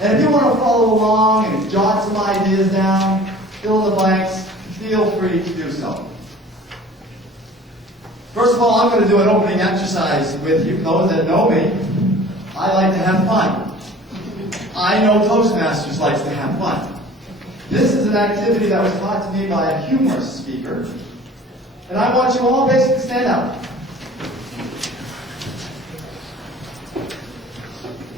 And if you want to follow along and jot some ideas down, fill in the blanks, feel free to do so. First of all, I'm going to do an opening exercise with you. Those that know me, I like to have fun. I know Toastmasters likes to have fun. This is an activity that was taught to me by a humorous speaker. And I want you all basically to stand up.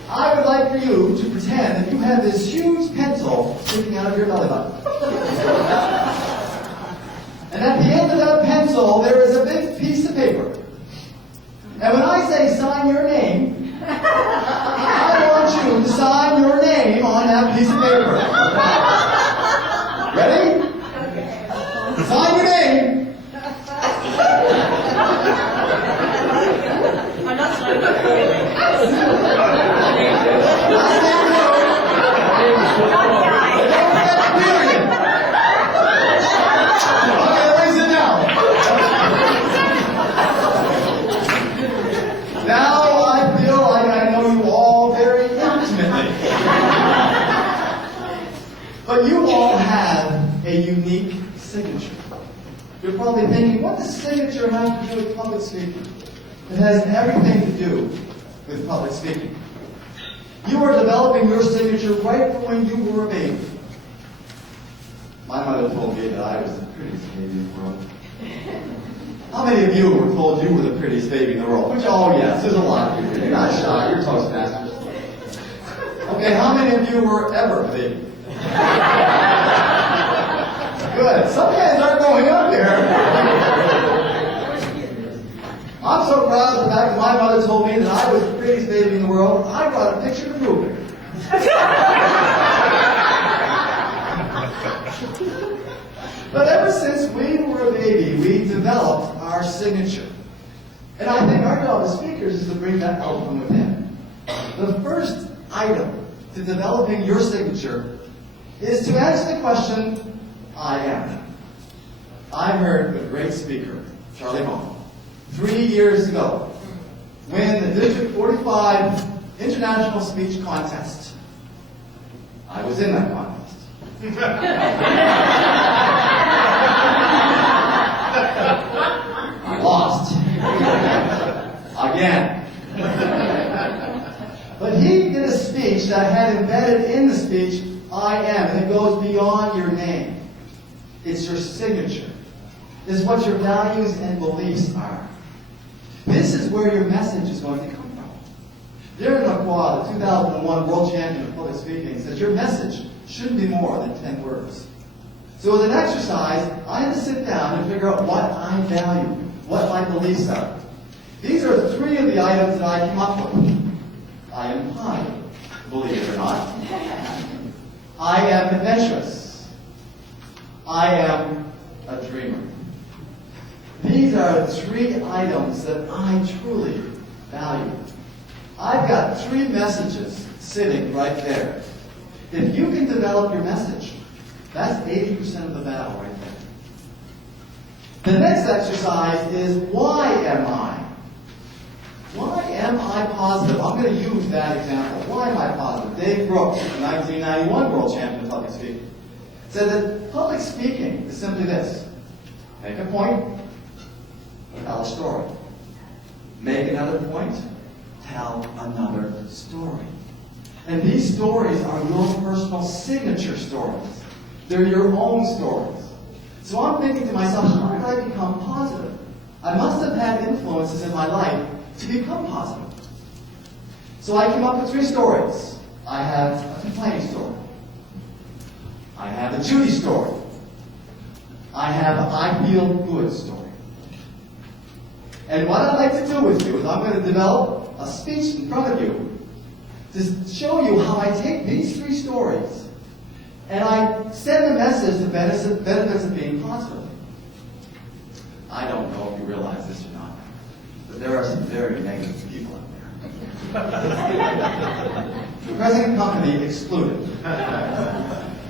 I would like for you to pretend that you have this huge pencil sticking out of your belly button. And at the end of that pencil, there is a big piece of paper. And when I say sign your name, I want you to sign your name on that piece of paper. Ready? Sign your name. I'm not signing Now I feel like I know you all very intimately. But you all have a unique signature. You're probably thinking, what does signature have to do with public speaking? It has everything to do with public speaking. You are developing your signature right from when you were a baby. My mother told me that I was the prettiest baby in the world. How many of you were told you were the prettiest baby in the world? Oh yes, there's a lot of you. You're not shy, you're Toastmasters. Okay, how many of you were ever a baby? Good. Some hands aren't going up here. I'm so proud of the fact that my mother told me that I was the prettiest baby in the world. I brought a picture to prove it. But ever since we were a baby, we developed our signature. And I think our job as speakers is to bring that out from within. The first item to developing your signature is to answer the question, I am. I heard a great speaker, Charlie Baum, 3 years ago, win the District 45 International Speech Contest. I was in that contest. I lost. Again. But he did a speech that had embedded in the speech, I am, and it goes beyond your name. It's your signature. It's what your values and beliefs are. This is where your message is going to come from. Darren Lacroix, the 2001 World Champion of Public Speaking, says your message shouldn't be more than 10 words. So as an exercise, I had to sit down and figure out what I value, what my beliefs are. These are 3 of the items that I came up with. I am kind, believe it or not. I am adventurous. I am a dreamer. These are 3 items that I truly value. I've got 3 messages sitting right there. If you can develop your message, that's 80% of the battle right there. The next exercise is, why am I? Why am I positive? I'm going to use that example. Why am I positive? Dave Brooks, the 1991 World Champion of Public Speaking, said that public speaking is simply this. Make a point, tell a story. Make another point, tell another story. And these stories are your personal signature stories. They're your own stories. So I'm thinking to myself, how did I become positive? I must have had influences in my life to become positive. So I came up with 3 stories. I have a complaining story. I have a Judy story. I have a I feel good story. And what I'd like to do with you is I'm going to develop a speech in front of you to show you how I take these 3 stories and I send a message to benefits of being positive. I don't know if you realize this or not, but there are some very negative people out there. The present company excluded.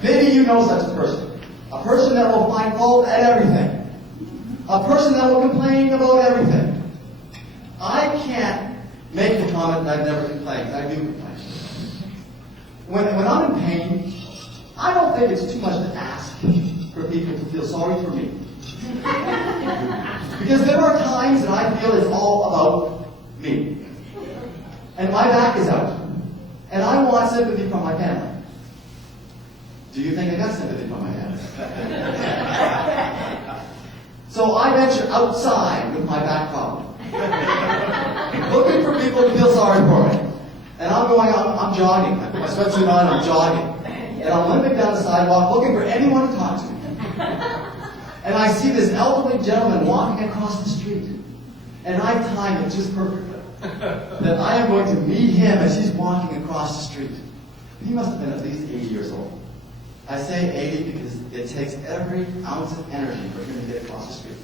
Maybe you know such a person. A person that will find fault at everything. A person that will complain about everything. I can't make the comment that I've never complained. I do complain. when I'm in pain, I don't think it's too much to ask for people to feel sorry for me. Because there are times that I feel it's all about me. And my back is out. And I want sympathy from my family. Do you think I got sympathy from my family? So I venture outside with my back problem. Looking for people to feel sorry for me. And I'm jogging. I put my sweatsuit on, I'm jogging. And I'm limping down the sidewalk looking for anyone to talk to. And I see this elderly gentleman walking across the street. And I time it just perfectly. That I am going to meet him as he's walking across the street. He must have been at least 80 years old. I say 80 because it takes every ounce of energy for him to get across the street.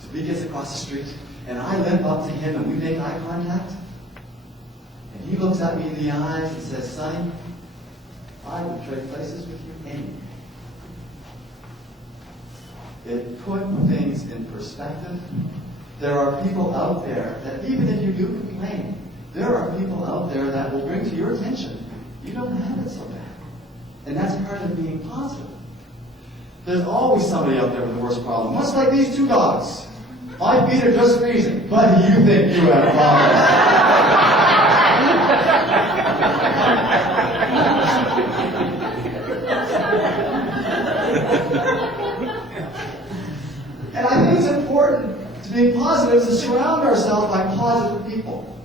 So he gets across the street, and I limp up to him, and we make eye contact. And he looks at me in the eyes and says, "Sonny, I would trade places with you anyway." It put things in perspective. There are people out there that even if you do complain, there are people out there that will bring to your attention, you don't have it so bad. And that's part of being positive. There's always somebody out there with a worse problem. Much like these two dogs. My feet are just freezing. But do you think you have problems? And I think it's important to be positive, to surround ourselves by positive people.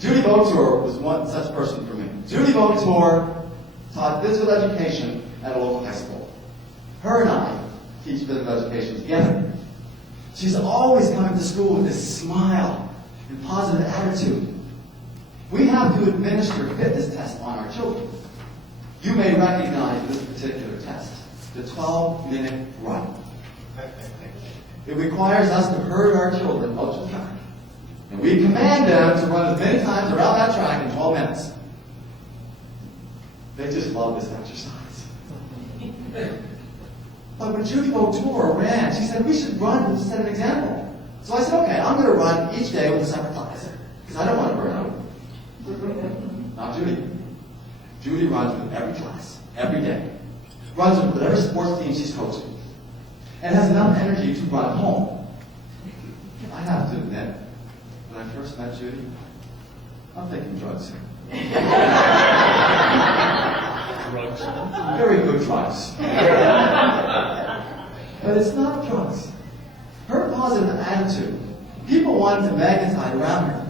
Judy Botour was one such person for me. Judy Botour taught physical education at a local high school. Her and I teach physical education together. She's always coming to school with this smile and positive attitude. We have to administer fitness tests on our children. You may recognize this particular test, the 12-minute run. It requires us to herd our children out to track. And we command them to run as many times around that track in 12 minutes. They just love this exercise. But when Judy Botour ran, she said, we should run to set an example. So I said, okay, I'm going to run each day with a separate class. Because I don't want to burn out. Not Judy. Judy runs with every class, every day. Runs with whatever sports team she's coaching. And has enough energy to run home. I have to admit, when I first met Judy, I'm thinking drugs. Drugs. Very good drugs. But it's not drugs. Her positive attitude, people wanted to magnetize around her.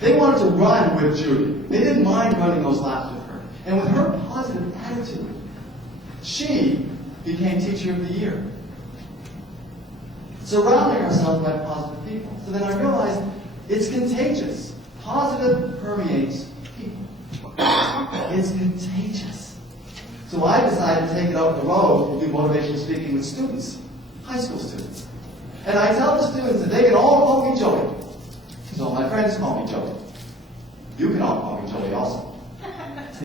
They wanted to run with Judy. They didn't mind running those laps with her. And with her positive attitude, she became Teacher of the Year. Surrounding ourselves by positive people. So then I realized it's contagious. Positive permeates people. It's contagious. So I decided to take it out the road and do motivational speaking with students, high school students. And I tell the students that they can all call me Joey. So my friends call me Joey. You can all call me Joey also.